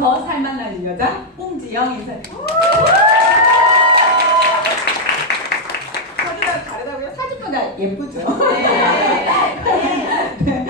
더 살만한 여자 홍지영 인사드립니다. 저보다 다르다고요? 사진보다 예쁘죠? 네.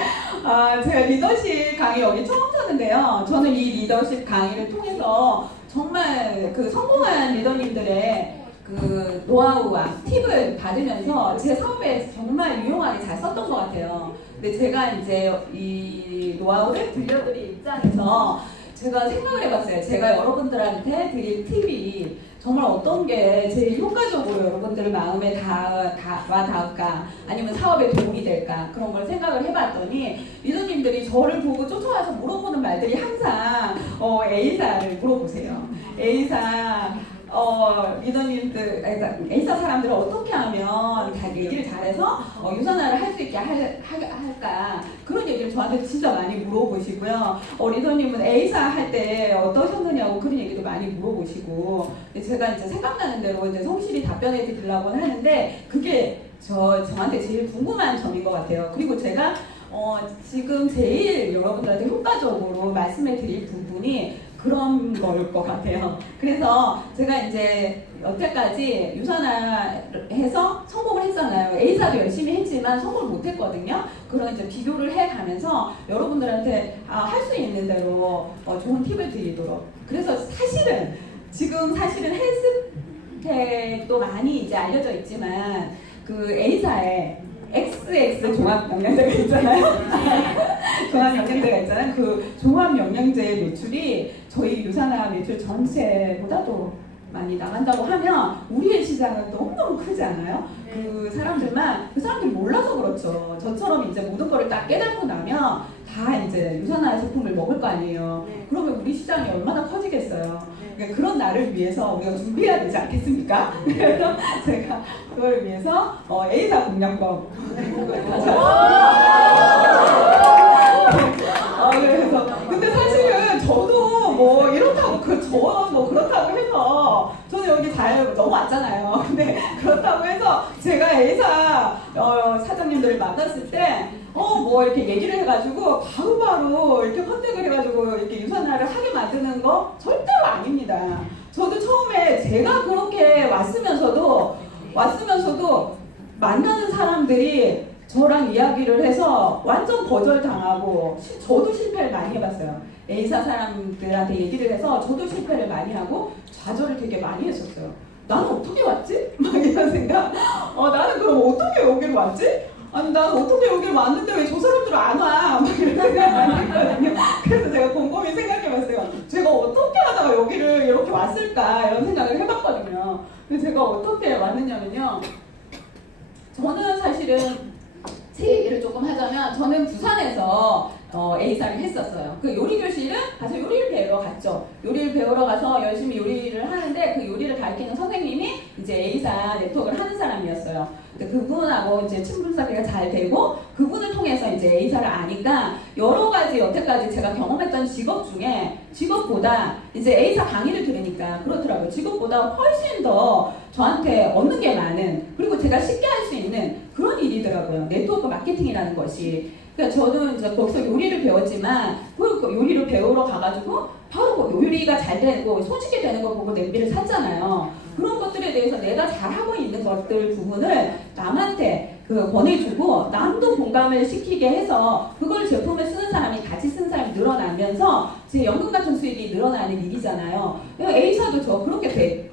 제가 리더십 강의 여기 처음 쳤는데요. 저는 이 리더십 강의를 통해서 정말 그 성공한 리더님들의 그 노하우와 팁을 받으면서 제 사업에 정말 유용하게 잘 썼던 것 같아요. 근데 제가 이제 이 노하우를 들려드릴 입장에서 제가 생각을 해봤어요. 제가 여러분들한테 드릴 팁이 정말 어떤 게 제일 효과적으로 여러분들 마음에 닿을까, 아니면 사업에 도움이 될까, 그런 걸 생각을 해봤더니 리더님들이 저를 보고 쫓아와서 물어보는 말들이 항상 A사를 물어보세요. A사 리더님들, A사 사람들은 어떻게 하면 자기 얘기를 잘해서 유선화를 할 수 있게 할까, 그런 얘기를 저한테 진짜 많이 물어보시고요. 리더님은 A사 할 때 어떠셨느냐고 그런 얘기도 많이 물어보시고, 제가 이제 생각나는 대로 이제 성실히 답변해 드리려고 하는데 그게 저한테 제일 궁금한 점인 것 같아요. 그리고 제가 지금 제일 여러분들한테 효과적으로 말씀해 드릴 부분이 그런 걸 것 같아요. 그래서 제가 이제 여태까지 유선화해서 성공을 했잖아요. A사도 열심히 했지만 성공을 못했거든요. 그런 이제 비교를 해가면서 여러분들한테 할 수 있는 대로 좋은 팁을 드리도록. 그래서 사실은 지금 헬스텍도 많이 이제 알려져 있지만 그 A사에 XX 종합 영양제가 있잖아요. 종합 영양제가 있잖아요. 그 종합 영양제의 매출이 저희 유산화 매출 전체보다도 많이 나간다고 하면 우리의 시장은 너무너무 크지 않아요? 그 사람들이 몰라서 그렇죠. 저처럼 이제 모든 거를 딱 깨닫고 나면 다 이제 유산화 제품을 먹을 거 아니에요. 그러면 우리 시장이 얼마나 커지겠어요. 그러니까 그런 날을 위해서 우리가 준비해야 되지 않겠습니까? 그래서 제가 그걸 위해서 A사 공략법 그래서 근데 사실은 저도 뭐 이렇다고 그렇다고 해서 저는 여기 잘 넘어왔잖아요. 근데 그렇다고 해서 제가 A사 사장님들을 만났을 때 뭐 이렇게 얘기를 해가지고 바로바로 이렇게 컨택을 해가지고 이렇게 유산화를 하게 만드는 거 절대로 아닙니다. 저도 처음에 제가 그렇게 왔으면서도 만나는 사람들이 저랑 이야기를 해서 완전 거절당하고 저도 실패를 많이 해봤어요. A사 사람들한테 얘기를 해서 저도 실패를 많이 하고 좌절을 되게 많이 했었어요. 나는 어떻게 왔지? 막 이런 생각. 나는 그럼 어떻게 여기로 왔지? 아니 난 어떻게 여기를 왔는데 왜 저 사람들은 안 와? 막 이런 생각 많이 했거든요. 그래서 제가 곰곰이 생각해봤어요. 제가 어떻게 하다가 여기를 이렇게 왔을까 이런 생각을 해봤거든요. 근데 제가 어떻게 왔느냐면요. 저는 사실은 제 얘기를 조금 하자면 저는 부산에서 A사를 했었어요. 그 요리교실은 가서 요리를 배우러 갔죠. 요리를 배우러 가서 열심히 요리를 하는데 그 요리를 가르치는 선생님이 이제 A사 네트워크를 하는 사람이었어요. 그분하고 이제 친분사귀가 잘 되고 그분을 통해서 이제 A사를 아니까 여러 가지 여태까지 제가 경험했던 직업보다 이제 A사 강의를 들으니까 그렇더라고요. 직업보다 훨씬 더 저한테 얻는 게 많은, 그리고 제가 쉽게 할 수 있는 그런 일이더라고요. 네트워크 마케팅이라는 것이. 그러니까 저는 이제 거기서 요리를 배웠지만 그 요리를 배우러 가가지고 바로 요리가 잘 되고 손쉽게 되는 거 보고 냄비를 샀잖아요. 그런 것들에 대해서 내가 잘하고 있는 것들 부분을 남한테 권해주고 남도 공감을 시키게 해서 그걸 제품을 쓰는 사람이 같이 쓰는 사람이 늘어나면서 제 연금 같은 수익이 늘어나는 일이잖아요. A사도 저 그렇게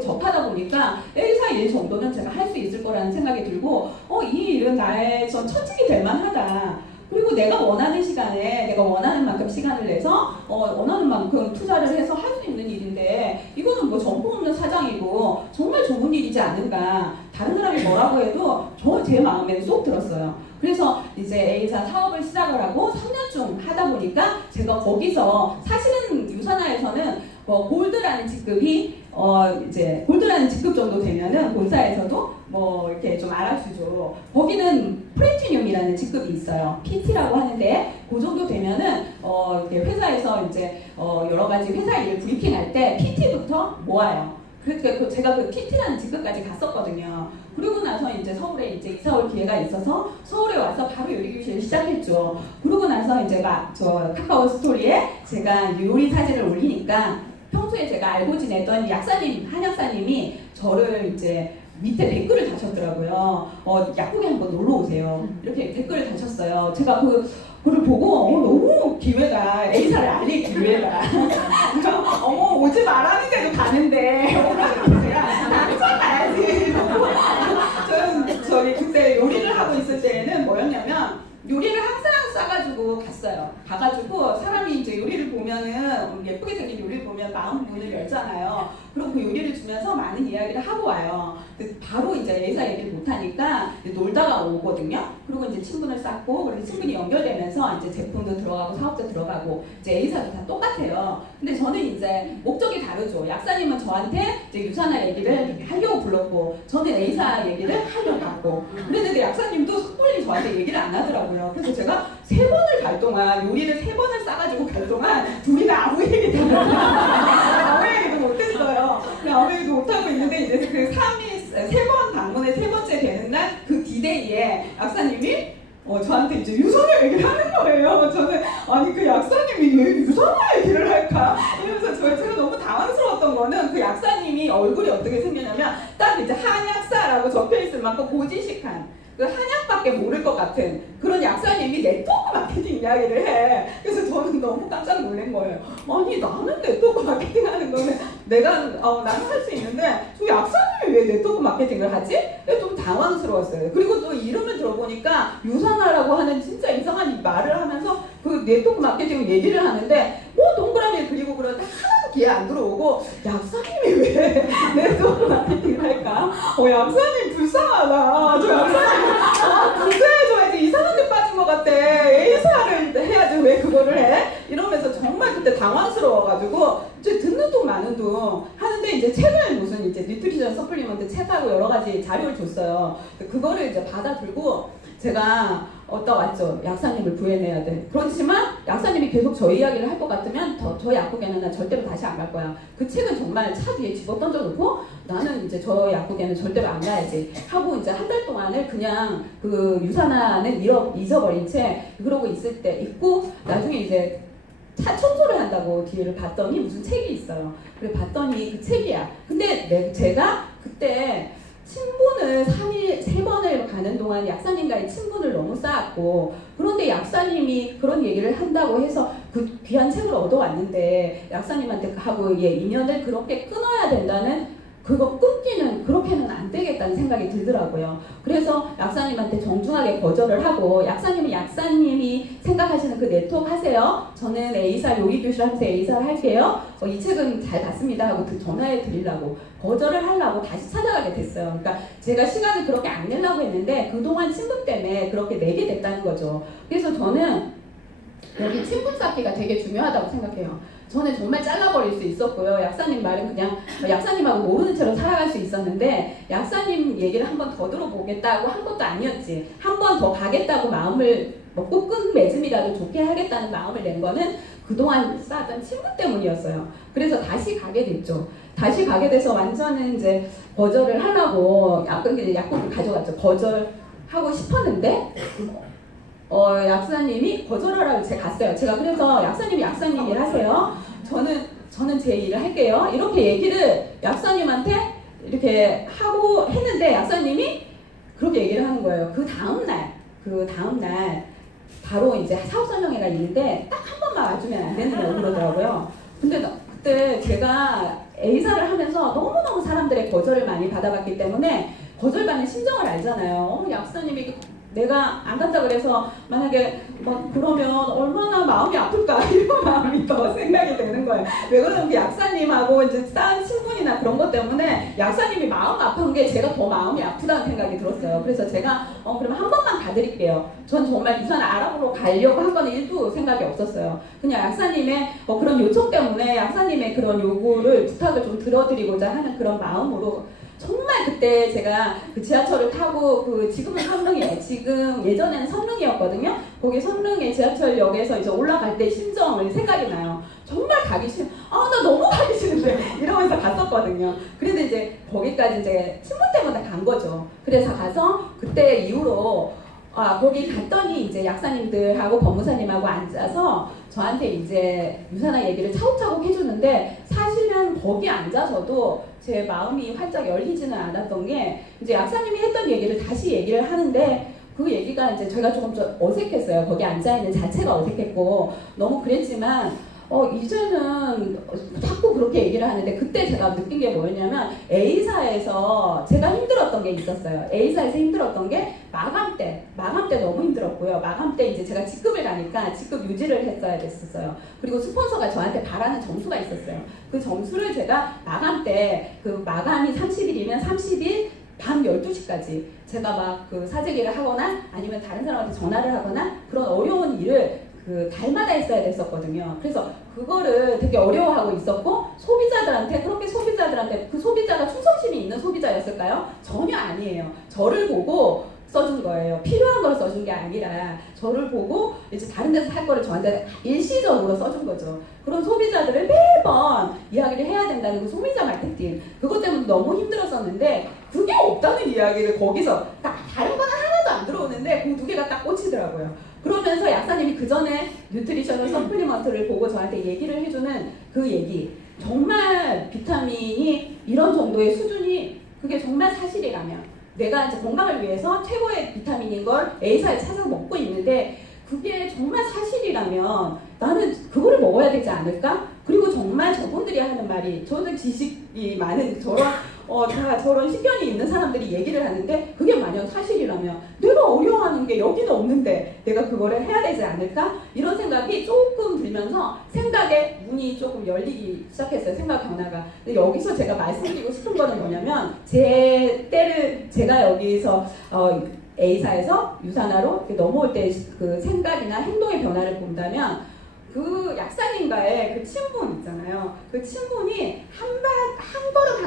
접하다 보니까 A사 일 정도는 제가 할 수 있을 거라는 생각이 들고 이 일은 나의 전 천직이 될 만하다. 그리고 내가 원하는 시간에 내가 원하는 만큼 시간을 내서 원하는 만큼 투자를 해서 할 수 있는 일인데 이거는 뭐 정보 없는 사장이고 정말 좋은 일이지 않은가. 다른 사람이 뭐라고 해도 제 마음에 쏙 들었어요. 그래서 이제 A사 사업을 시작을 하고 3년쯤 하다 보니까 제가 거기서 사실은 유산화에서는 골드라는 직급이 이제 골드라는 직급 정도 되면은 본사에서도 뭐 이렇게 좀 알아주죠. 거기는 플래티늄이라는 직급이 있어요. PT라고 하는데 그 정도 되면은 이렇게 회사에서 이제 여러 가지 회사 일을 브리핑할 때 PT부터 모아요. 그러니까 제가 그 TT라는 직급까지 갔었거든요. 그러고 나서 이제 서울에 이제 이사 올 기회가 있어서 서울에 와서 바로 요리 교실을 시작했죠. 그러고 나서 이제 저 카카오 스토리에 제가 요리 사진을 올리니까 평소에 제가 알고 지냈던 약사님, 한약사님이 저를 이제 밑에 댓글을 다셨더라고요. 약국에 한번 놀러 오세요. 이렇게 댓글을 다셨어요. 제가 그걸 보고 너무 기회가, A사를 알릴 기회가. 어머 오지 말라는데도 가는데 제가 당장 가야지. 저희 그때 요리를 하고 있을 때에는 뭐였냐면 요리를 항상 싸가지고 갔어요. 가가지고 사람이 이제 요리를 보면은 예쁘게 생긴 요리를 보면 마음 문을 열잖아요. 그럼 그 요리를 주면서 많은 이야기를 하고 와요. 바로 이제 A사 얘기를 못하니까 놀다가 오거든요. 그리고 이제 친분을 쌓고 그리고 친분이 연결되면서 이제 제품도 들어가고 사업도 들어가고 이제 A사도 다 똑같아요. 근데 저는 이제 목적이 다르죠. 약사님은 저한테 이제 유산화 얘기를 하려고 불렀고 저는 A사 얘기를 하려고 하고 그랬는데 약사님도 섣불리 저한테 얘기를 안 하더라고요. 그래서 제가 3번을 갈 동안 요리를 3번을 싸가지고 갈 동안 둘이 다 아무 얘기도 아무 얘기도 못했어요. 아무 얘기도 못하고 있는데 이제 그 3번 방문의 3번째 되는 날 그 디데이에 약사님이 저한테 이제 유산화 얘기를 하는 거예요. 저는 아니 그 약사님이 왜 유산화 얘기를 할까? 이러면서 제가 너무 당황스러웠던 거는 그 약사님이 얼굴이 어떻게 생겼냐면 딱 이제 한약사라고 적혀있을 만큼 고지식한 그 한약밖에 모를 것 같은 그런 약사님이 네트워크 마케팅 이야기를 해. 그래서 저는 너무 깜짝 놀란 거예요. 아니 나는 네트워크 마케팅 하는 거는 나는 할 수 있는데 저 약사님이 왜 네트워크 마케팅을 하지? 좀 당황스러웠어요. 그리고 또 이름을 들어보니까 유산화라고 하는 진짜 이상한 말을 하면서 그 네트워크 마케팅 얘기를 하는데 동그라미 그리고 그러는데 하나도 귀에 안 들어오고 약사님이 왜 네트워크 마케팅을 할까? 약사님 불쌍하다. 저 약사님 구제해줘야지. 이상한 데 빠진 것 같아. A사를 해야지 왜 그거를 해? 이러면서 정말 그때 당황스러워가지고 이제 듣는 둥 마는 둥 하는데 이제 책을 무슨 이제 뉴트리션 서플리먼트 책하고 여러 가지 자료를 줬어요. 그거를 이제 받아들고 제가 왔죠. 약사님을 구해내야 돼. 그렇지만 약사님이 계속 저 이야기를 할 것 같으면 저 약국에는 나 절대로 다시 안 갈 거야. 그 책은 정말 차 뒤에 집어 던져놓고 나는 이제 저 약국에는 절대로 안 가야지 하고 이제 한 달 동안을 그냥 그 유산화는 잊어버린 채 그러고 있고 나중에 이제 차 청소를 한다고 뒤를 봤더니 무슨 책이 있어요. 그래 봤더니 그 책이야. 근데 제가 그때 친분을 3번을 가는 동안 약사님과의 친분을 너무 쌓았고 그런데 약사님이 그런 얘기를 한다고 해서 그 귀한 책을 얻어왔는데 약사님한테 하고 인연을 그렇게 끊어야 된다는 그거 끊기는 그렇게는 안 되겠다는 생각이 들더라고요. 그래서 약사님한테 정중하게 거절을 하고 약사님은 약사님이 생각하시는 그 네트워크 하세요. 저는 A사 요리교실 하면서 A사를 할게요. 이 책은 잘 봤습니다 하고 전화해 드리려고 거절을 하려고 다시 찾아가게 됐어요. 그러니까 제가 시간을 그렇게 안 내려고 했는데 그동안 친분 때문에 그렇게 내게 됐다는 거죠. 그래서 저는 여기 친분 쌓기가 되게 중요하다고 생각해요. 저는 정말 잘라버릴 수 있었고요. 약사님 말은 그냥 약사님하고 모르는 채로 살아갈 수 있었는데 약사님 얘기를 한 번 더 들어보겠다고 한 것도 아니었지. 한 번 더 가겠다고 마음을 먹고 끝맺음이라도 좋게 하겠다는 마음을 낸 거는 그동안 쌓았던 친분 때문이었어요. 그래서 다시 가게 됐죠. 다시 가게 돼서 완전히 이제 거절을 하려고 약국을 가져갔죠. 거절하고 싶었는데 약사님이 거절하라고 제가 갔어요. 제가 그래서 약사님 일 하세요. 저는 제 일을 할게요. 이렇게 얘기를 약사님한테 이렇게 하고 했는데 약사님이 그렇게 얘기를 하는 거예요. 그 다음날 바로 이제 사업 설명회가 있는데 딱 한 번만 와주면 안 되느냐고 그러더라고요. 근데 그때 제가 A사를 하면서 너무너무 사람들의 거절을 많이 받아봤기 때문에 거절받는 심정을 알잖아요. 약사님이 내가 안 간다 그래서 만약에 그러면 얼마나 마음이 아플까 이런 마음이 더 생각이 되는 거예요. 왜 그러면 그 약사님하고 이제 쌓은 친분이나 그런 것 때문에 약사님이 마음 아픈 게 제가 더 마음이 아프다는 생각이 들었어요. 그래서 제가 그러면 한 번만 가드릴게요. 전 정말 유산 알아보러 가려고 한 건 1도 생각이 없었어요. 그냥 약사님의 그런 요청 때문에 약사님의 그런 요구를 부탁을 좀 들어드리고자 하는 그런 마음으로 정말 그때 제가 그 지하철을 타고 그 지금은 성릉이에요. 지금 예전에는 성릉이었거든요. 거기 성릉의 지하철역에서 이제 올라갈 때 심정을 생각이 나요. 정말 가기 싫어. 나 너무 가기 싫은데 이러면서 갔었거든요. 그래도 이제 거기까지 이제 친구 때문에 간 거죠. 그래서 가서 그때 이후로 거기 갔더니 이제 약사님들하고 법무사님하고 앉아서 저한테 이제 유산화 얘기를 차곡차곡 해주는데 사실은 거기 앉아서도 제 마음이 활짝 열리지는 않았던 게 이제 약사님이 했던 얘기를 다시 얘기를 하는데 그 얘기가 이제 제가 조금 좀 어색했어요. 거기 앉아있는 자체가 어색했고 너무 그랬지만 이제는 자꾸 그렇게 얘기를 하는데 그때 제가 느낀 게 뭐였냐면 A사에서 제가 힘들었던 게 있었어요. A사에서 힘들었던 게 마감 때 너무 힘들었고요. 마감 때 이제 제가 직급을 가니까 직급 유지를 했어야 됐었어요. 그리고 스폰서가 저한테 바라는 점수가 있었어요. 그 점수를 제가 마감 때 그 마감이 30일이면 30일 밤 12시까지 제가 막 그 사재기를 하거나 아니면 다른 사람한테 전화를 하거나 그런 어려운 일을 그 달마다 했어야 됐었거든요. 그래서 그거를 되게 어려워하고 있었고 소비자들한테 그렇게 소비자들한테 그 소비자가 충성심이 있는 소비자였을까요? 전혀 아니에요. 저를 보고 써준 거예요. 필요한 걸 써준 게 아니라 저를 보고 이제 다른 데서 살 거를 저한테 일시적으로 써준 거죠. 그런 소비자들을 매번 이야기를 해야 된다는 그 소비자 마케팅 그것 때문에 너무 힘들었었는데 그게 없다는 이야기를 거기서 다른 거는 하나도 안 들어오는데 그 두 개가 딱 꽂히더라고요. 그러면서 약사님이 그 전에 뉴트리셔널 서플리먼트를 보고 저한테 얘기를 해주는 그 얘기 정말 비타민이 이런 정도의 수준이 그게 정말 사실이라면 내가 이제 건강을 위해서 최고의 비타민인 걸 A사에 찾아서 먹고 있는데 그게 정말 사실이라면 나는 그거를 먹어야 되지 않을까? 그리고 정말 저분들이 하는 말이 저도 지식이 많은 저런 식견이 있는 사람들이 얘기를 하는데 그게 만약 사실이라면 내가 어려워하는 게 여기는 없는데 내가 그거를 해야 되지 않을까? 이런 생각이 조금 들면서 생각의 문이 조금 열리기 시작했어요. 생각 변화가. 근데 여기서 제가 말씀드리고 싶은 거는 뭐냐면 제가 여기서 A사에서 유산화로 넘어올 때 그 생각이나 행동의 변화를 본다면 그 약사님과의 그 친분 있잖아요. 그 친분이 한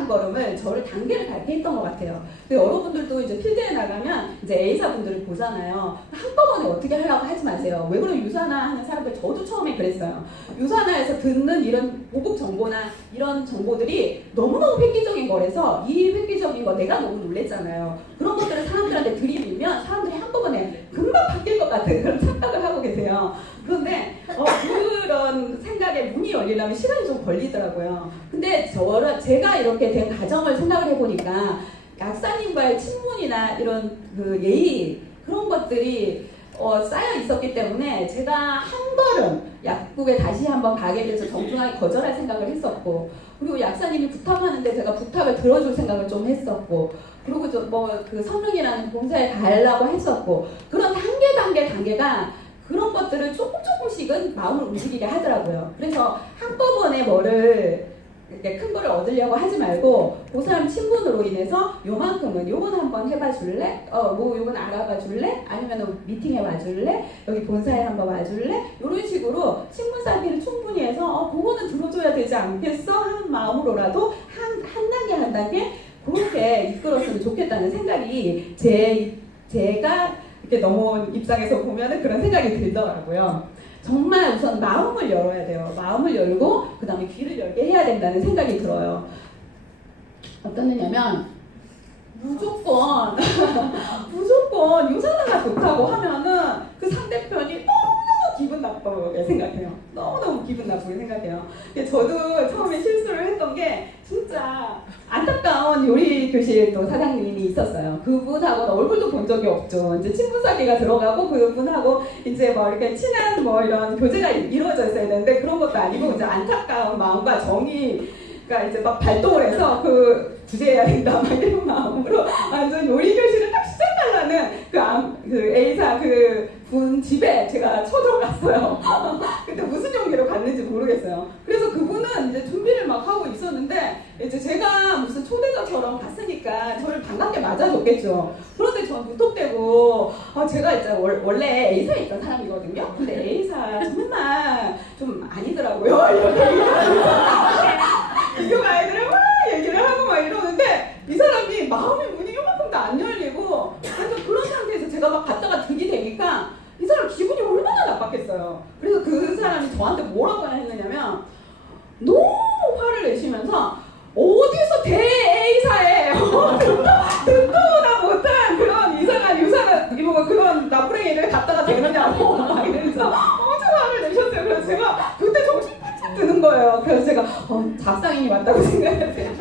걸음을 저를 단계를 밟게 했던 것 같아요. 근데 여러분들도 이제 필드에 나가면 이제 A사 분들을 보잖아요. 한꺼번에 어떻게 하려고 하지 마세요. 왜 그런 유산화 하는 사람들 저도 처음에 그랬어요. 유산화에서 듣는 이런 보복 정보나 이런 정보들이 너무너무 획기적인 거라서 이 획기적인 거 내가 너무 놀랬잖아요. 그런 것들을 사람들한테 들이밀면 사람들이 한꺼번에 금방 바뀔 것 같은 그런 착각을 하고 계세요. 그런데 그런 생각에 문이 열리려면 시간이 좀 걸리더라고요. 근데 제가 이렇게 된 과정을 생각을 해보니까 약사님과의 친분이나 이런 그 예의 그런 것들이 쌓여 있었기 때문에 제가 한 걸음 약국에 다시 한번 가게 돼서 정중하게 거절할 생각을 했었고 그리고 약사님이 부탁하는데 제가 부탁을 들어줄 생각을 좀 했었고 그리고 그 성릉이라는 봉사에 가려고 했었고 그런 단계가 그런 것들을 조금씩은 마음을 움직이게 하더라고요. 그래서 한꺼번에 이렇게 큰 거를 얻으려고 하지 말고 그 사람 친분으로 인해서 요만큼은 요건 한번 해봐 줄래? 요건 알아봐 줄래? 아니면 미팅에 와줄래? 여기 본사에 한번 와줄래? 이런 식으로 친분 쌓기를 충분히 해서 그거는 들어줘야 되지 않겠어? 하는 마음으로라도 한 단계 그렇게 이끌었으면 좋겠다는 생각이 제가 이렇게 넘어온 입장에서 보면은 그런 생각이 들더라고요. 정말 우선 마음을 열어야 돼요. 마음을 열고 그 다음에 귀를 열게 해야 된다는 생각이 들어요. 어떤 의냐면 무조건 유산화가 좋다고 하면은 그 상대편이 너무너무 기분 나쁘게 생각해요. 너무너무 기분 나쁘게 생각해요. 근데 저도 처음에 실수를 했던 게 진짜 안타까운 요리 교실 또 사장님이 있었어요. 그분하고는 얼굴도 본 적이 없죠. 이제 친분 사귀가 들어가고 그분하고 이제 이렇게 친한 이런 교제가 이루어져 있어야 되는데 그런 것도 아니고 이제 안타까운 마음과 정의가 이제 막 발동을 해서 구제해야 된다 막 이런 마음으로 완전 요리 교실을 딱 시작하려는 그 A사 분 집에 제가 쳐들어갔어요. 근데 무슨 용기로 갔는지 모르겠어요. 그래서 그분은 이제 준비를 막 하고 있었는데 이제 제가 무슨 초대자처럼 갔으니까 저를 반갑게 맞아줬겠죠. 그런데 전 무턱대고 제가 이제 원래 A사에 있던 사람이거든요. 근데 A사 정말 좀 아니더라고요. 이렇게 비교 가이드를 막 얘기를 하고 막 이러는데 이 사람이 사람 기분이 얼마나 나빴겠어요. 그래서 그 사람이 저한테 뭐라고 했느냐면 너무 화를 내시면서 어디서 대A사에 듣도 못한 그런 이상한 유사한 뭐 그런 나쁜 얘기를 갖다가 대느냐고 막 이러면서 엄청 화를 내셨어요. 그래서 제가 그때 정신 바짝 드는 거예요. 그래서 제가 잡상인이 맞다고 생각했어요.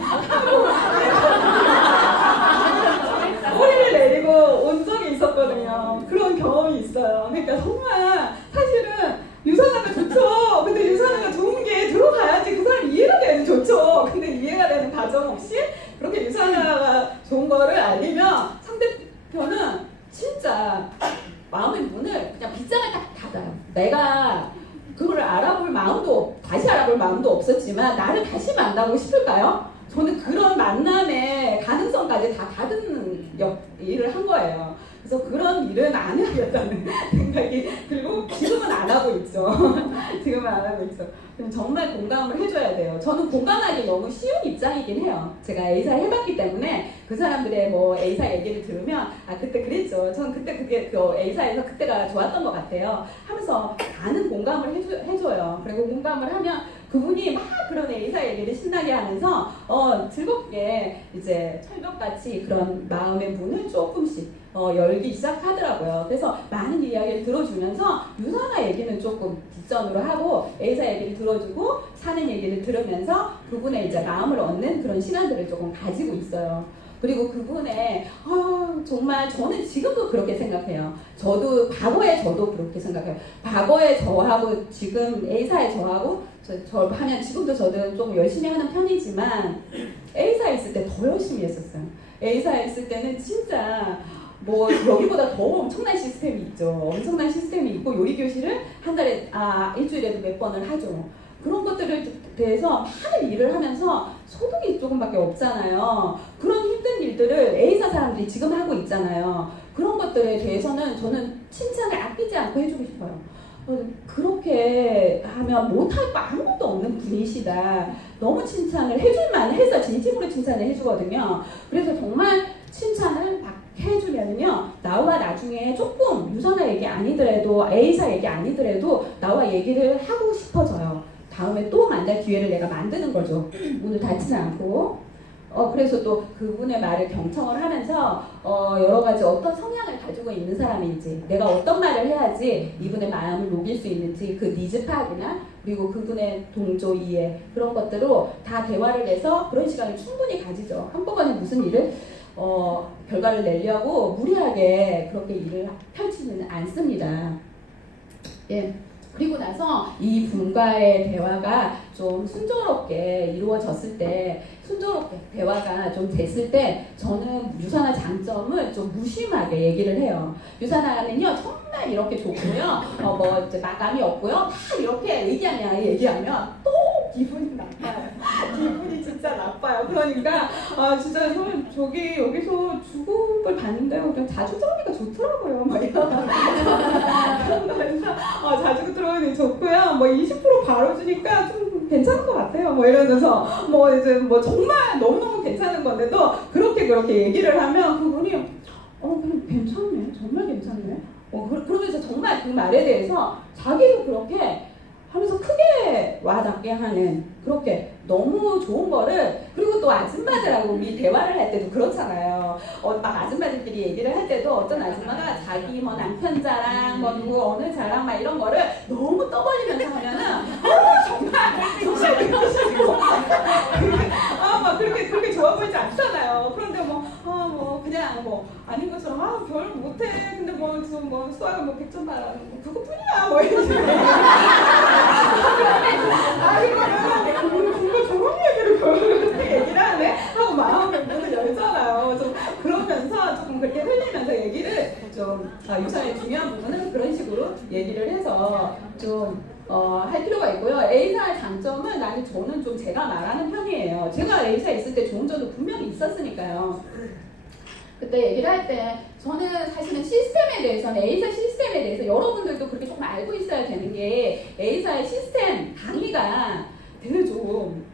소리를 내리고 온 적이 있었거든요. 그런 경험이 있어요. 그러니까 정말 사실은 유산화가 좋죠. 근데 유산화가 좋은 게 들어가야지 그 사람이 이해가 되면 좋죠. 근데 이해가 되는 과정 없이 그렇게 유산화가 좋은 거를 알리면 상대편은 진짜 마음의 문을 그냥 빗장을 딱 닫아요. 내가 그거를 알아볼 마음도 다시 알아볼 마음도 없었지만 나를 다시 만나고 싶을까요? 저는 그런 만남의 가능성까지 다 닫은 일을 한 거예요. 그래서 그런 일은 안 해야겠다는 생각이 들고 지금은 안 하고 있죠. 지금은 안 하고 있죠. 정말 공감을 해줘야 돼요. 저는 공감하기 너무 쉬운 입장이긴 해요. 제가 A사 해봤기 때문에 그 사람들의 뭐 A사 얘기를 들으면 그때 그랬죠. 저는 그때 그게 그 A사에서 그때가 좋았던 것 같아요. 하면서 많은 공감을 해줘요. 그리고 공감을 하면 그분이 막 그런 A사 얘기를 신나게 하면서 즐겁게 이제 철벽같이 그런 마음의 문을 조금씩 열기 시작하더라고요. 그래서 많은 이야기를 들어주면서 유산화 얘기는 조금 뒷전으로 하고 A사 얘기를 들어주고 사는 얘기를 들으면서 그분의 이제 마음을 얻는 그런 시간들을 조금 가지고 있어요. 그리고 그분의 정말 저는 지금도 그렇게 생각해요. 저도 과거에 저도 그렇게 생각해요. 과거에 저하고 지금 A사의 저하고 저 하면 지금도 저도 좀 열심히 하는 편이지만 A사에 있을 때 더 열심히 했었어요. A사에 있을 때는 진짜 뭐 여기보다 더 엄청난 시스템이 있죠. 엄청난 시스템이 있고 요리교실을 한 달에 일주일에도 몇 번을 하죠. 그런 것들에 대해서 많은 일을 하면서 소득이 조금밖에 없잖아요. 그런 힘든 일들을 A사 사람들이 지금 하고 있잖아요. 그런 것들에 대해서는 저는 칭찬을 아끼지 않고 해주고 싶어요. 그렇게 하면 못할 거 아무것도 없는 분이시다. 너무 칭찬을 해줄만 해서 진심으로 칭찬을 해주거든요. 그래서 정말 칭찬을 해주면요, 나와 나중에 조금 유산화 얘기 아니더라도 A사 얘기 아니더라도 나와 얘기를 하고 싶어져요. 다음에 또 만날 기회를 내가 만드는 거죠. 문을 닫지 않고. 그래서 또 그분의 말을 경청을 하면서 여러 가지 어떤 성향을 가지고 있는 사람인지, 내가 어떤 말을 해야지 이분의 마음을 녹일 수 있는지 그 니즈 파악이나 그리고 그분의 동조 이해 그런 것들로 다 대화를 해서 그런 시간을 충분히 가지죠. 한꺼번에 무슨 일을 결과를 내려고 무리하게 그렇게 일을 펼치지는 않습니다. 예. 그리고 나서 이 분과의 대화가 좀 순조롭게 이루어졌을 때, 순조롭게 대화가 좀 됐을 때 저는 유산화 장점을 좀 무심하게 얘기를 해요. 유산화는요 정말 이렇게 좋고요, 뭐 이제 마감이 없고요, 다 이렇게 얘기하면 또 기분이 나빠요. 기분이 진짜 나빠요. 그러니까 진짜 저기 여기서 주급을 봤는데요, 그냥 자주 들어오니까 좋더라고요. 막 이러면서 자주 들어오니 좋고요. 뭐 20% 바로 주니까 좀 괜찮은 것 같아요. 뭐 이러면서 뭐 이제 뭐 정말 너무너무 괜찮은 건데도 그렇게 얘기를 하면 그분이 그냥 괜찮네, 정말 괜찮네. 그러면서 정말 그 말에 대해서 자기도 그렇게 하면서 크게 와닿게 하는, 그렇게 너무 좋은 거를. 그리고 또 아줌마들하고 우리 대화를 할 때도 그렇잖아요. 막 아줌마들끼리 얘기를 할 때도 어떤 아줌마가 자기 뭐 남편 자랑, 뭐 누구 어느 자랑 막 이런 거를 너무 떠벌리면서 하면은 정말 막 그렇게 좋아 보이지 않잖아요. 그런데 뭐 그냥 뭐 아닌 것처럼 별 못해. 근데 뭐 수학은 뭐 100점 받아. 그거뿐이야. 뭐 이러지. 이거 저런 얘기를 그렇게 얘기를 하네? 하고 마음의 문을 열잖아요. 좀 그러면서 조금 그렇게 흘리면서 얘기를 좀, 유산의 중요한 부분은 그런 식으로 얘기를 해서 좀 할 필요가 있고요. A사의 장점은 저는 좀 제가 말하는 편이에요. 제가 A사에 있을 때 좋은 점도 분명히 있었으니까요. 그때 얘기를 할 때 저는 사실은 시스템에 대해서는, A사 시스템에 대해서 여러분들도 그렇게 조금 알고 있어야 되는 게, A사의 시스템 강의가 되게 좀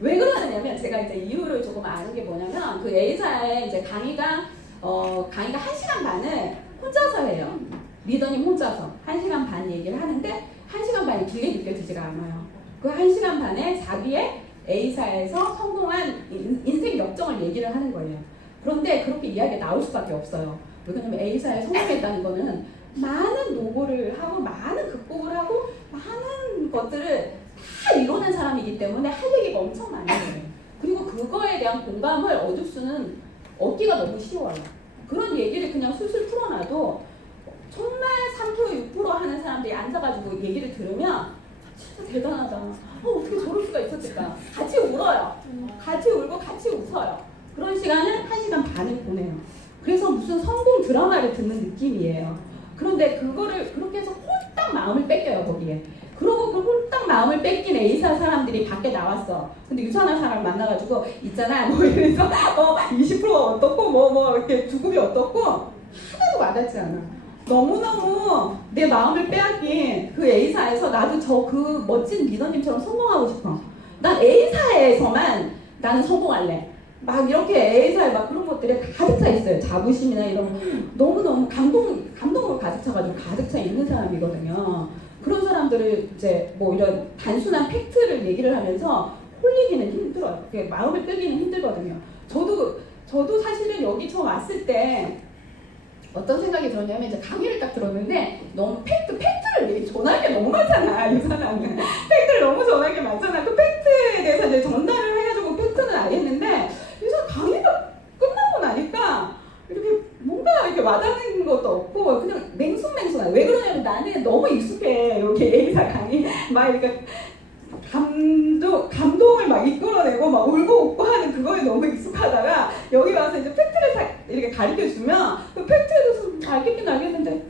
왜 그러느냐면, 제가 이제 이유를 조금 아는 게 뭐냐면, 그 A사의 이제 강의가 1시간 반을 혼자서 해요. 리더님 혼자서 1시간 반 얘기를 하는데 1시간 반이 길게 느껴지지가 않아요. 그 1시간 반에 자기의 A사에서 성공한 인생 역정을 얘기를 하는 거예요. 그런데 그렇게 이야기가 나올 수밖에 없어요. 왜냐면 A사에 성공했다는 거는 많은 노고를 하고 많은 극복을 하고 많은 것들을 다 이뤄낸 사람이기 때문에 할 얘기가 엄청 많아요. 그리고 그거에 대한 공감을 얻기가 너무 쉬워요. 그런 얘기를 그냥 술술 풀어놔도 정말 3% 6% 하는 사람들이 앉아가지고 얘기를 들으면 진짜 대단하다. 어떻게 저럴 수가 있었을까. 같이 울어요. 같이 울고 같이 웃어요. 그런 시간을 1시간 반을 보내요. 그래서 무슨 성공 드라마를 듣는 느낌이에요. 그런데 그거를 그렇게 해서 홀딱 마음을 뺏겨요, 거기에. 그러고 그 홀딱 마음을 뺏긴 A사 사람들이 밖에 나왔어. 근데 유산한 사람 만나가지고 있잖아 뭐 이래서 20% 어떻고 이렇게 주급이 어떻고 하나도 와닿지 않아. 너무너무 내 마음을 빼앗긴 그 A사에서 나도 그 멋진 리더님처럼 성공하고 싶어. 난 A사에서만 나는 성공할래. 막 이렇게 A사에 막 그런 것들이 가득 차 있어요. 자부심이나 이런 거. 너무너무 감동으로 가득 차가지고 가득 차 있는 사람이거든요. 그런 사람들을 이제 뭐 이런 단순한 팩트를 얘기를 하면서 홀리기는 힘들어요. 마음을 끌기는 힘들거든요. 저도 사실은 여기 처음 왔을 때 어떤 생각이 들었냐면 이제 강의를 딱 들었는데 너무 팩트를 전할 게 너무 많잖아. 유산하면 팩트를 너무 전할 게 많잖아. 그 팩트에 대해서 이제 전달을 해가지고 팩트는 알겠는데 유산 강의가 끝나고 나니까 이렇게 뭔가 이렇게 와닿는 것도 없고 그냥 맹숭맹숭해. 왜 그러냐면 나는 너무 익숙해. 여기 A사 강의 막 이렇게 감동을 막 이끌어내고 막 울고 웃고 하는 그거에 너무 익숙하다가 여기 와서 이제 팩트를 이렇게 가르쳐주면 그 팩트에서 알겠긴 알겠는데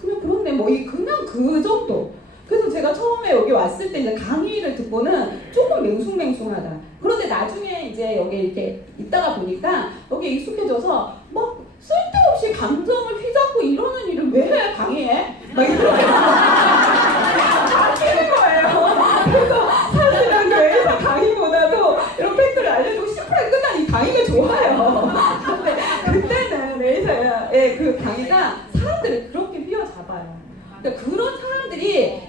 그냥 그렇네 뭐 그냥 그 정도. 그래서 제가 처음에 여기 왔을 때 이제 강의를 듣고는 조금 맹숭맹숭하다. 그런데 나중에 이제 여기 이렇게 있다가 보니까 여기 익숙해져서 막 쓸데없이 감정을 휘잡고 이러는 일을 왜 해? 강의에? 막 이렇게 바뀌는 거예요. 그래서 사실은 그 A사 강의보다도 이런 팩트를 알려주고 심플하게 끝난 이 강의가 좋아요. 근데 그때는 A사의 그 강의가 사람들을 그렇게 휘어잡아요. 그러니까 그런 사람들이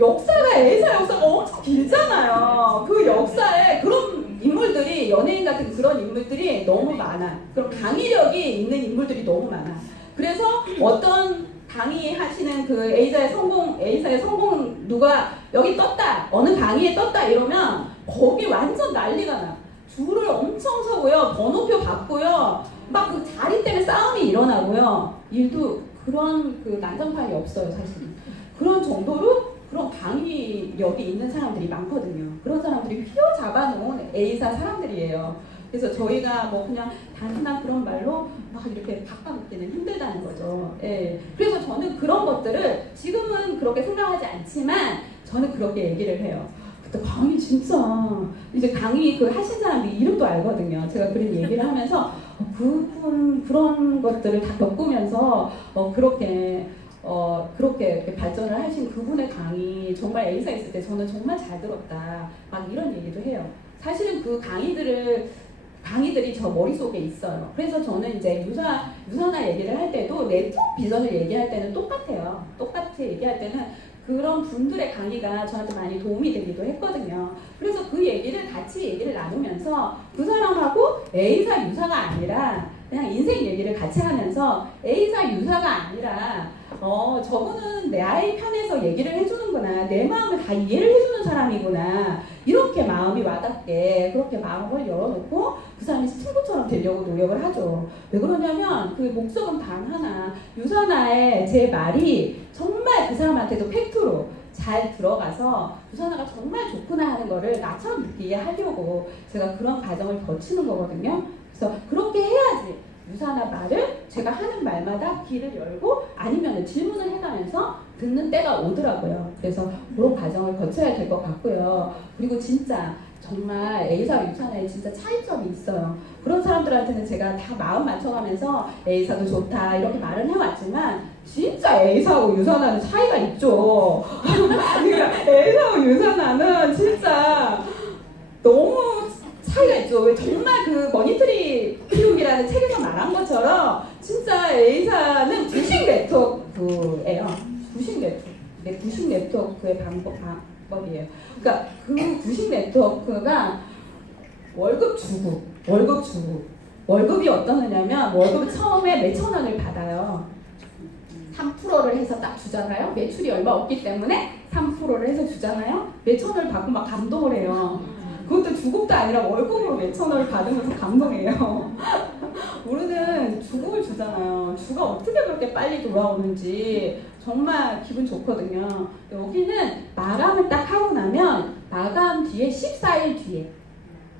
역사가 A사 역사가 엄청 길잖아요. 그 역사에 그런 인물들이 연예인 같은 그런 인물들이 너무 많아. 그런 강의력이 있는 인물들이 너무 많아. 그래서 어떤 강의하시는 그 A사의 성공 누가 여기 떴다 어느 강의에 떴다 이러면 거기 완전 난리가 나. 줄을 엄청 서고요. 번호표 받고요. 막 그 자리 때문에 싸움이 일어나고요. 일도 그런 그 난장판이 없어요 사실. 그런 정도로 그런 강의력이 있는 사람들이 많거든요. 그런 사람들이 휘어잡아 놓은 A사 사람들이에요. 그래서 저희가 뭐 그냥 단순한 그런 말로 막 이렇게 바꿔먹기는 힘들다는 거죠. 예. 그래서 저는 그런 것들을 지금은 그렇게 생각하지 않지만 저는 그렇게 얘기를 해요. 그때 강의 진짜 이제 강의 그 하신 사람이 이름도 알거든요. 제가 그런 얘기를 하면서 그분 그런 것들을 다 겪으면서 그렇게 이렇게 발전을 하신 그분의 강의 정말 A사 있을 때 저는 정말 잘 들었다. 막 이런 얘기도 해요. 사실은 그 강의들이 저 머릿속에 있어요. 그래서 저는 이제 유산화 얘기를 할 때도 네트워크 비전을 얘기할 때는 똑같아요. 똑같이 얘기할 때는 그런 분들의 강의가 저한테 많이 도움이 되기도 했거든요. 그래서 그 얘기를 같이 얘기를 나누면서 그 사람하고 A사 유사가 아니라 그냥 인생 얘기를 같이 하면서 A사 유사가 아니라 저분은 내 아이 편에서 얘기를 해주는구나. 내 마음을 다 이해를 해주는 사람이구나. 이렇게 마음이 와닿게 그렇게 마음을 열어놓고 그 사람이 친구처럼 되려고 노력을 하죠. 왜 그러냐면 그 목적은 단 하나. 유산화의 제 말이 정말 그 사람한테도 팩트로 잘 들어가서 유산화가 정말 좋구나 하는 거를 나처럼 느끼게 하려고 제가 그런 과정을 거치는 거거든요. 그래서 그렇게 해야지 유산화 말을 제가 하는 말마다 귀를 열고 아니면 질문을 해가면서 듣는 때가 오더라고요. 그래서 그런 과정을 거쳐야 될 것 같고요. 그리고 진짜 정말 A사와 유산화에 진짜 차이점이 있어요. 그런 사람들한테는 제가 다 마음 맞춰가면서 A사도 좋다 이렇게 말을 해왔지만 진짜 A사하고 유산화는 차이가 있죠. 그러니까 A사하고 유산화는 진짜 너무 차이가 있죠. 왜 정말 그 머니터리 피움이라는 책에서 말한 것처럼 진짜 A사는 주식 네트워크 네트워크예요. 구식 네트워크의 방법이에요. 그러니까 그 구식 네트워크가 월급이 어떠냐면 월급을 처음에 몇천 원을 받아요. 3%를 해서 딱 주잖아요. 매출이 얼마 없기 때문에 3%를 해서 주잖아요. 몇천 원을 받고 막 감동을 해요. 그것도 주급도 아니라 월급으로 몇천 원을 받으면서 감동해요. 우리는 주급을 주잖아요. 주가 어떻게 그렇게 빨리 돌아오는지 정말 기분 좋거든요. 여기는 마감을 딱 하고 나면 마감 뒤에 14일 뒤에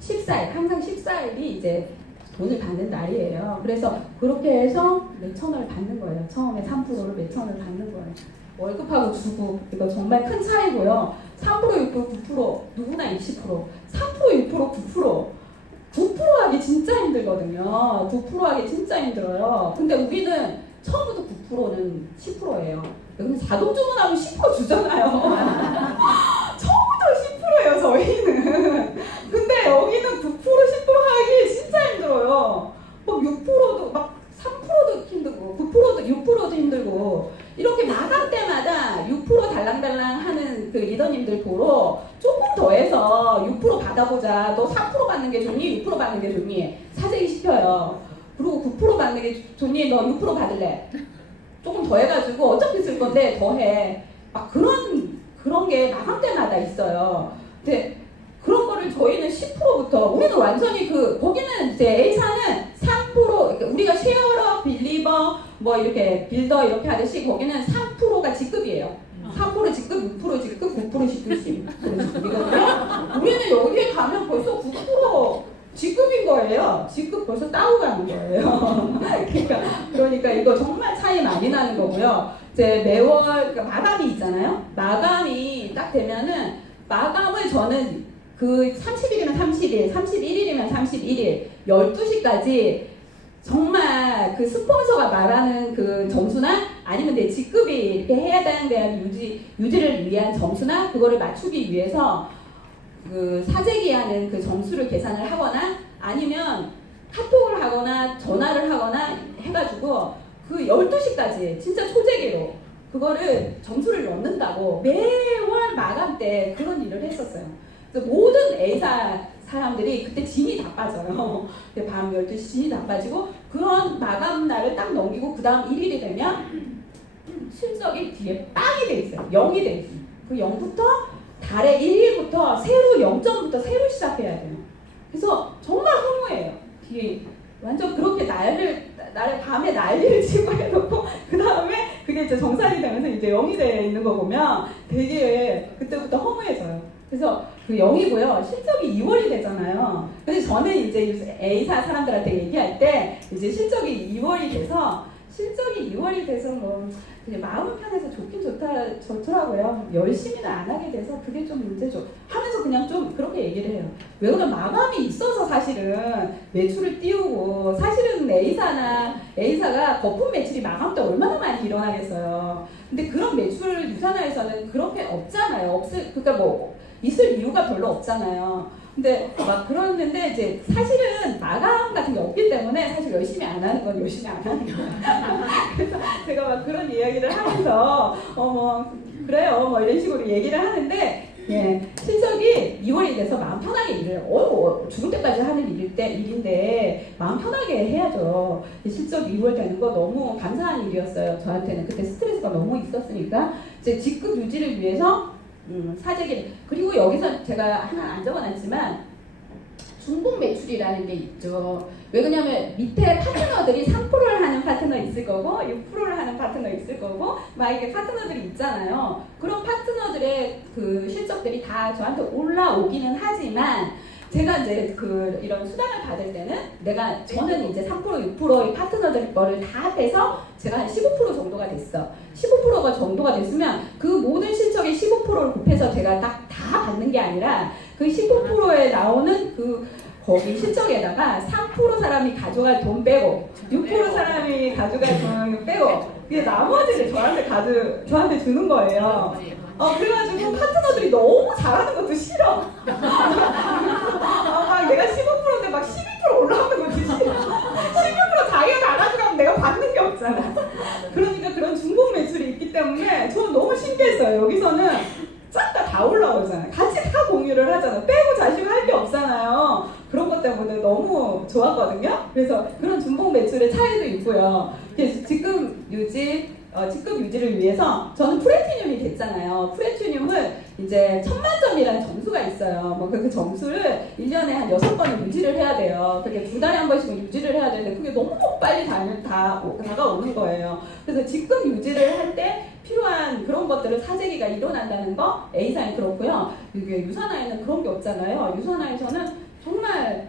14일, 항상 14일이 이제 돈을 받는 날이에요. 그래서 그렇게 해서 몇천 원을 받는 거예요. 처음에 3%를 몇천 원을 받는 거예요. 월급하고 주급, 이거 정말 큰 차이고요. 3%, 6%, 9%, 누구나 20%, 3%, 6%, 9%. 9% 하기 진짜 힘들거든요. 9% 하기 진짜 힘들어요. 근데 우리는 처음부터 9%는 10%예요. 여기는 자동 주문하면 10% 주잖아요. 처음부터 10%예요, 저희는. 근데 여기는 9%, 10% 하기 진짜 힘들어요. 막 6%도, 막 3%도 힘들고, 9%도, 6%도 힘들고, 이렇게 마감 때마다 6% 달랑달랑 하는 그 리더님들 보러 조금 더해서 6% 받아보자. 너 4% 받는 게 좋니? 6% 받는 게 좋니? 사재기 시켜요. 그리고 9% 받는 게 좋니? 너 6% 받을래? 조금 더 해가지고 어차피 쓸 건데 더 해. 막 그런 게 마감 때마다 있어요. 근데 그런 거를 저희는 10%부터, 우리는 완전히 거기는 이제 A사는 3%, 그러니까 우리가 쉐어러, 빌리버, 뭐 이렇게 빌더 이렇게 하듯이 거기는 3%가 직급이에요. 3% 직급, 6% 직급, 9% 직급이거든요. 우리는 여기에 가면 벌써 9% 직급인 거예요. 직급 벌써 따고 가는 거예요. 그러니까 이거 정말 차이 많이 나는 거고요. 이제 매월 그러니까 마감이 있잖아요. 마감이 딱 되면은 마감을 저는 그 30일이면 30일, 31일이면 31일, 12시까지 정말 그 스폰서가 말하는 그 점수나 아니면 내 직급이 이렇게 해야 되는 대한 유지를 위한 점수나 그거를 맞추기 위해서 그 사재기하는 그 점수를 계산을 하거나 아니면 카톡을 하거나 전화를 하거나 해가지고 그 12시까지 진짜 초재기로 그거를 점수를 넣는다고 매월 마감 때 그런 일을 했었어요. 그래서 모든 A사 사람들이 그때 진이 다 빠져요. 밤 12시 진이 다 빠지고 그런 마감 날을 딱 넘기고 그 다음 1일이 되면 실적이 뒤에 빵이 돼 있어요. 0이 돼 있어요. 그 0부터 달에 1일부터 새로 0점부터 새로 시작해야 돼요. 그래서 정말 허무해요. 뒤에 완전 그렇게 밤에 난리를 치고 해놓고 그 다음에 그게 이제 정산이 되면서 이제 0이 돼 있는 거 보면 되게 그때부터 허무해져요. 그래서 그 0이고요. 실적이 2월이 되잖아요. 근데 저는 이제 A사 사람들한테 얘기할 때 이제 실적이 2월이 돼서 뭐 그냥 마음 편해서 좋긴 좋더라고요. 열심히는 안 하게 돼서 그게 좀 문제죠. 하면서 그냥 좀 그렇게 얘기를 해요. 왜 그러면 마감이 있어서 사실은 매출을 띄우고 사실은 A사가 거품 매출이 마감 때 얼마나 많이 일어나겠어요. 근데 그런 매출 유산화에서는 그렇게 없잖아요. 그러니까 뭐 있을 이유가 별로 없잖아요. 근데 막 그러는데 이제 사실은 마감 같은 게 없기 때문에 사실 열심히 안 하는 건 열심히 안 하는 거예요. 그래서 제가 막 그런 이야기를 하면서 뭐 그래요 뭐 이런 식으로 얘기를 하는데 예, 실적이 2월이 돼서 마음 편하게 일을 죽을 때까지 하는 일인데 마음 편하게 해야죠. 실적 2월 되는 거 너무 감사한 일이었어요. 저한테는 그때 스트레스가 너무 있었으니까 이제 직급 유지를 위해서 사재기 그리고 여기서 제가 하나 안 적어놨지만 중복 매출이라는 게 있죠. 왜 그러냐면 밑에 파트너들이 3%를 하는 파트너 있을 거고 6%를 하는 파트너 있을 거고 막 이게 파트너들이 있잖아요. 그런 파트너들의 그 실적들이 다 저한테 올라오기는 하지만 제가 이제 이런 수당을 받을 때는 저는 이제 3%, 6%의 파트너들 거를 다 합해서 제가 한 15% 정도가 됐어. 15%가 정도가 됐으면 그 모든 실적의 15%를 곱해서 제가 다 받는 게 아니라 그 15%에 나오는 거기 실적에다가 3% 사람이 가져갈 돈 빼고 6% 사람이 가져갈 돈 빼고 이게 나머지를 저한테 주는 거예요. 그래가지고 파트너들이 너무 잘하는 것도 싫어. 막 내가 15%인데 막 12% 올라오는 것도 싫어. 12% 자기가 다 가져가면 내가 받는 게 없잖아. 그러니까 그런 중복 매출 재밌어요. 여기서는 싹 다 올라오잖아요. 같이 다 공유를 하잖아요. 빼고 자시고 할 게 없잖아요. 그런 것 때문에 너무 좋았거든요. 그래서 그런 중복 매출의 차이도 있고요. 직급 유지를 위해서 저는 프래티늄이 됐잖아요. 프래티늄을 이제 1000만점이라는 점수가 있어요. 뭐 그 점수를 1년에 한 6번은 유지를 해야 돼요. 그렇게 2달에 한 번씩 유지를 해야 되는데 그게 너무 빨리 다가오는 거예요. 그래서 직급 유지를 할 때 필요한 그런 것들을 사재기가 일어난다는 거 A사는 그렇고요. 이게 유산화에는 그런 게 없잖아요. 유산화에서는 정말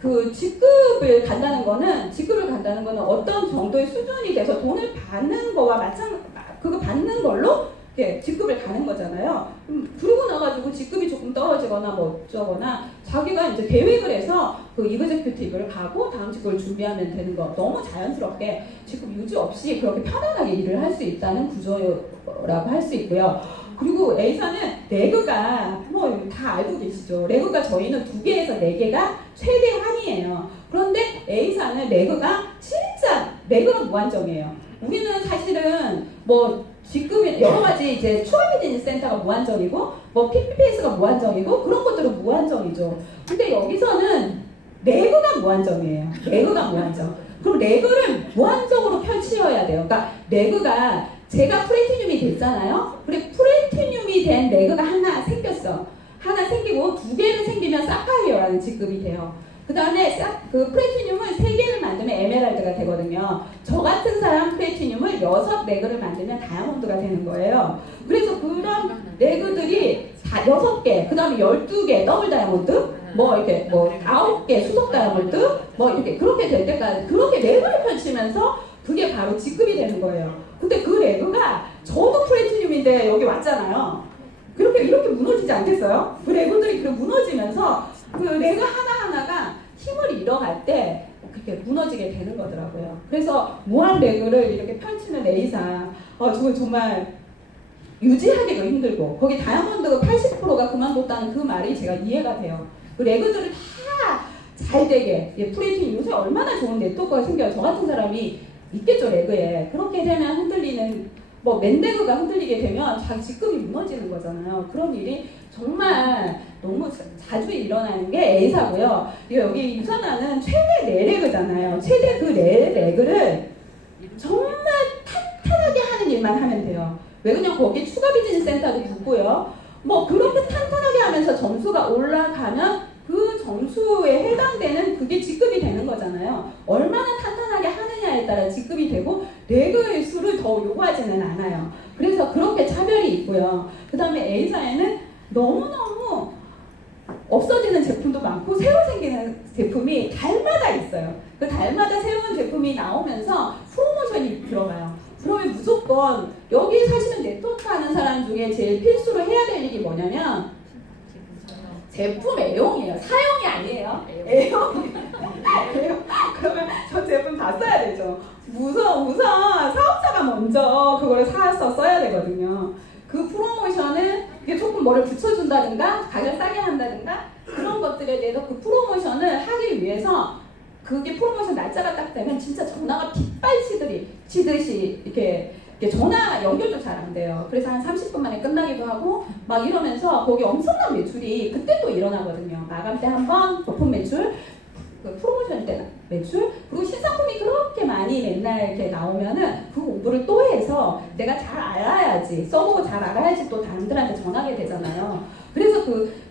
그 직급을 간다는 거는 어떤 정도의 수준이 돼서 돈을 받는 거와 그거 받는 걸로 직급을 가는 거잖아요. 그러고 나가지고 직급이 조금 떨어지거나 뭐 어쩌거나 자기가 이제 계획을 해서 그 이그제큐티브를 가고 다음 직급을 준비하면 되는 거 너무 자연스럽게 직급 유지 없이 그렇게 편안하게 일을 할 수 있다는 구조라고 할 수 있고요. 그리고 A사는 레그가 뭐 다 알고 계시죠. 레그가 저희는 2개에서 4개가 최대한이에요. 그런데 A사는 레그가 무한정이에요. 우리는 사실은 뭐 직급이 여러 가지 이제 추가 비즈니스 센터가 무한정이고 뭐 PPPS가 무한정이고 그런 것들은 무한정이죠. 근데 여기서는 레그가 무한정이에요. 레그가 무한정. 그럼 레그를 무한정으로 펼치어야 돼요. 그러니까 레그가 제가 프래티늄이 됐잖아요. 그래 프래티늄이 된 레그가 하나 생겼어. 하나 생기고 2개를 생기면 사파이어라는 직급이 돼요. 그 다음에 그 프래티늄을 3개를 만들면 에메랄드가 되거든요. 저 같은 사람 프래티늄을 6레그를 만들면 다이아몬드가 되는 거예요. 그래서 그런 레그들이 6개, 그 다음에 12개 더블 다이아몬드, 뭐 이렇게 뭐 9개 수석 다이아몬드, 뭐 이렇게 그렇게 될 때까지 그렇게 레그를 펼치면서 그게 바로 직급이 되는 거예요. 근데 그 레그가 저도 프래티늄인데 여기 왔잖아요. 이렇게 무너지지 않겠어요? 그 레그들이 그렇게 무너지면서 그 레그 하나하나가 힘을 잃어갈 때 그렇게 무너지게 되는 거더라고요. 그래서 무한 레그를 이렇게 펼치는 A사, 저건 정말 유지하기도 힘들고 거기 다이아몬드가 80%가 그만뒀다는 그 말이 제가 이해가 돼요. 그 레그들을 다 잘 되게 프래티늄 요새 얼마나 좋은 네트워크가 생겨요. 저 같은 사람이 있겠죠 레그에. 그렇게 되면 흔들리는 뭐 맨레그가 흔들리게 되면 자기 직급이 무너지는 거잖아요. 그런 일이 정말 너무 자주 일어나는 게 A사고요. 여기 유산화는 최대 4레그잖아요. 최대 그 4레그를 정말 탄탄하게 하는 일만 하면 돼요. 왜 그냥 거기 추가 비즈니스 센터도 붙고요. 뭐 그렇게 탄탄하게 하면서 점수가 올라가면 그 점수에 해당되는 그게 직급이 되는 거잖아요. 얼마나 탄탄하게 하느냐에 따라 직급이 되고 레그의 수를 더 요구하지는 않아요. 그래서 그렇게 차별이 있고요. 그 다음에 A사에는 너무너무 없어지는 제품도 많고 새로 생기는 제품이 달마다 있어요. 그 달마다 새로운 제품이 나오면서 프로모션이 들어가요. 그러면 무조건 여기 사시는 네트워크 하는 사람 중에 제일 필수로 해야 될 일이 뭐냐면 제품 애용이에요. 사용이 아니에요. 애용. 그러면 저 제품 다 써야 되죠. 우선 사업자가 먼저 그거를 사서 써야 되거든요. 그 프로모션을 이게 조금 뭐를 붙여준다든가 가격 싸게 한다든가 그런 것들에 대해서 그 프로모션을 하기 위해서 그게 프로모션 날짜가 딱 되면 진짜 전화가 빗발치듯이 이렇게 전화 연결도 잘 안 돼요. 그래서 한 30분 만에 끝나기도 하고 막 이러면서 거기 엄청난 매출이 그때 또 일어나거든요. 마감 때 한 번, 오픈 매출, 그 프로모션 때 매출, 그리고 신상품이 그렇게 많이 맨날 이렇게 나오면은 그 공부를 또 해서 내가 잘 알아야지, 써보고 잘 알아야지 또 다른들한테 전하게 되잖아요. 그래서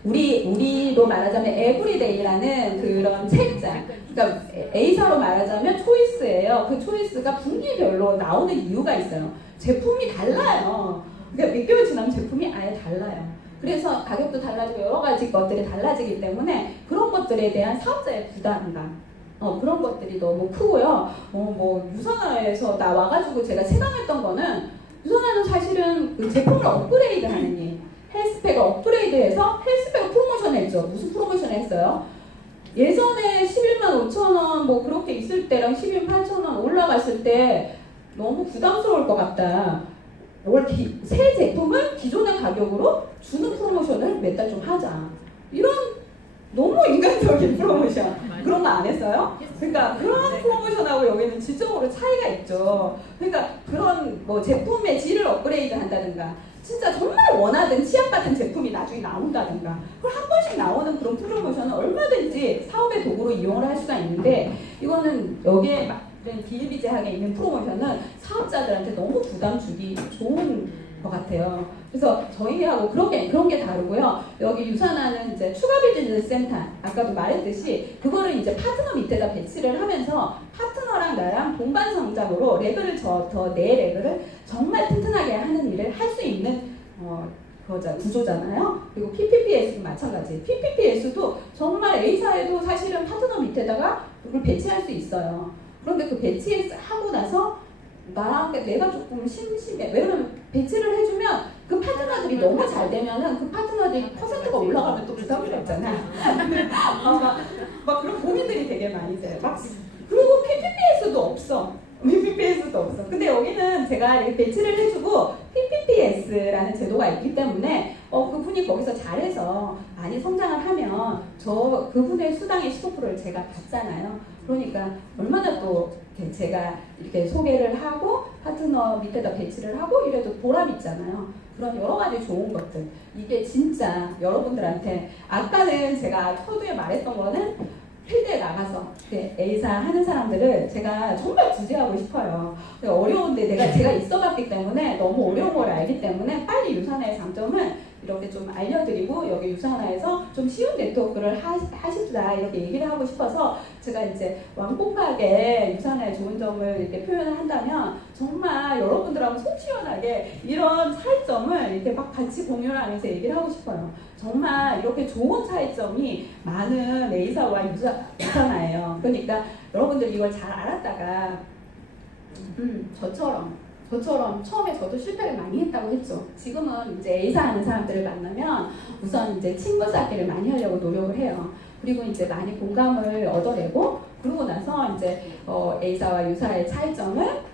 우리로 말하자면 에브리데이라는 그런 책자, 그러니까 A사로 말하자면 초이스예요. 그 초이스가 분기별로 나오는 이유가 있어요. 제품이 달라요. 그러니까 몇 개월 지나면 제품이 아예 달라요. 그래서 가격도 달라지고 여러 가지 것들이 달라지기 때문에 그런 것들에 대한 사업자의 부담감, 그런 것들이 너무 크고요. 뭐 유산화에서 나와가지고 제가 체감했던 거는 유산화는 사실은 그 제품을 업그레이드하는 일. 헬스팩을 업그레이드해서 헬스팩을 프로모션 했죠. 무슨 프로모션 했어요? 예전에 11만 5천 원 뭐 그렇게 있을 때랑 12만 8천 원 올라갔을 때 너무 부담스러울 것 같다. 새 제품을 기존의 가격으로 주는 프로모션을 몇 달 좀 하자. 이런 너무 인간적인 프로모션. 그런 거 안 했어요? 그러니까 그런 프로모션하고 여기는 질적으로 차이가 있죠. 그러니까 그런 뭐 제품의 질을 업그레이드 한다든가 진짜 정말 원하던 취향받은 제품이 나중에 나온다든가 그걸 한 번씩 나오는 그런 프로모션은 얼마든지 사업의 도구로 이용을 할 수가 있는데 이거는 여기에 비일비재하게 있는 프로모션은 사업자들한테 너무 부담 주기 좋은 것 같아요. 그래서 저희하고 그런 게 다르고요. 여기 유산하는 이제 추가 비즈니스 센터 아까도 말했듯이 그거를 이제 파트너 밑에다 배치를 하면서 파트너랑 나랑 동반성장으로 레벨을 더 내 레벨을 정말 튼튼하게 하는 일을 할 수 있는 구조잖아요. 그리고 PPPS도 마찬가지. PPPS도 정말 A사에도 사실은 파트너 밑에다가 그걸 배치할 수 있어요. 그런데 그 배치하고 나서 내가 조금 심심해. 왜냐면 배치를 해주면 그 파트너들이 너무 잘 되면은 그 파트너들이 퍼센트가 올라가면 또 부담스럽잖아. 막 그런 고민들이 되게 많이 돼요. 그리고 PPPS도 없어. PPPS도 없어. 근데 여기는 제가 이렇게 배치를 해주고 PPPS라는 제도가 있기 때문에 그분이 거기서 잘해서 많이 성장을 하면 그분의 수당의 15%를 제가 받잖아요. 그러니까 얼마나 또 제가 이렇게 소개를 하고 파트너 밑에다 배치를 하고 이래도 보람 있잖아요. 그런 여러 가지 좋은 것들. 이게 진짜 여러분들한테 아까는 제가 서두에 말했던 거는 필드에 나가서 A사 하는 사람들을 제가 정말 구제하고 싶어요. 어려운데 제가 있어봤기 때문에 너무 어려운 걸 알기 때문에 빨리 유산화의 장점을 이렇게 좀 알려드리고 여기 유산화에서 좀 쉬운 네트워크를 하십시다 이렇게 얘기를 하고 싶어서 제가 이제 완곡하게 유산화의 좋은 점을 이렇게 표현을 한다면 정말 여러분들하고 속 시원하게 이런 차이점을 이렇게 막 같이 공유를 하면서 얘기를 하고 싶어요. 정말 이렇게 좋은 차이점이 많은 A사와 유산화예요. 그러니까 여러분들 이걸 잘 알았다가 저처럼 처음에 저도 실패를 많이 했다고 했죠. 지금은 이제 A사 하는 사람들을 만나면 우선 이제 친구 쌓기를 많이 하려고 노력을 해요. 그리고 이제 많이 공감을 얻어내고 그러고 나서 이제 A사와 유사의 차이점을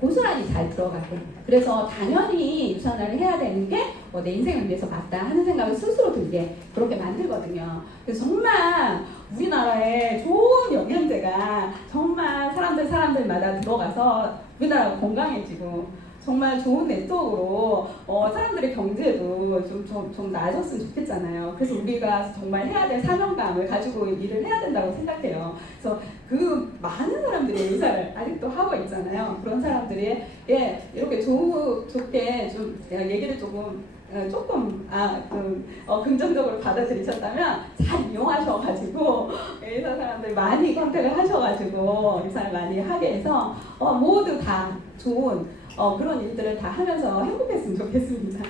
고스란히 잘 들어가게. 그래서 당연히 유산화를 해야 되는 게 내 인생을 위해서 맞다 하는 생각을 스스로 들게 그렇게 만들거든요. 그래서 정말 우리나라에 좋은 영양제가 정말 사람들마다 들어가서 우리나라가 건강해지고 정말 좋은 네트워크로 사람들의 경제도 좀 나아졌으면 좋겠잖아요. 그래서 우리가 정말 해야 될 사명감을 가지고 일을 해야 된다고 생각해요. 그래서 그 많은 사람들이 의사를 아직도 하고 있잖아요. 그런 사람들이 이렇게 좋게 좀 얘기를 조금 긍정적으로 받아들이셨다면 잘 이용하셔가지고 의사 사람들 많이 컨택을 하셔가지고 의사를 많이 하게 해서 모두 다 좋은 그런 일들을 다 하면서 행복했으면 좋겠습니다.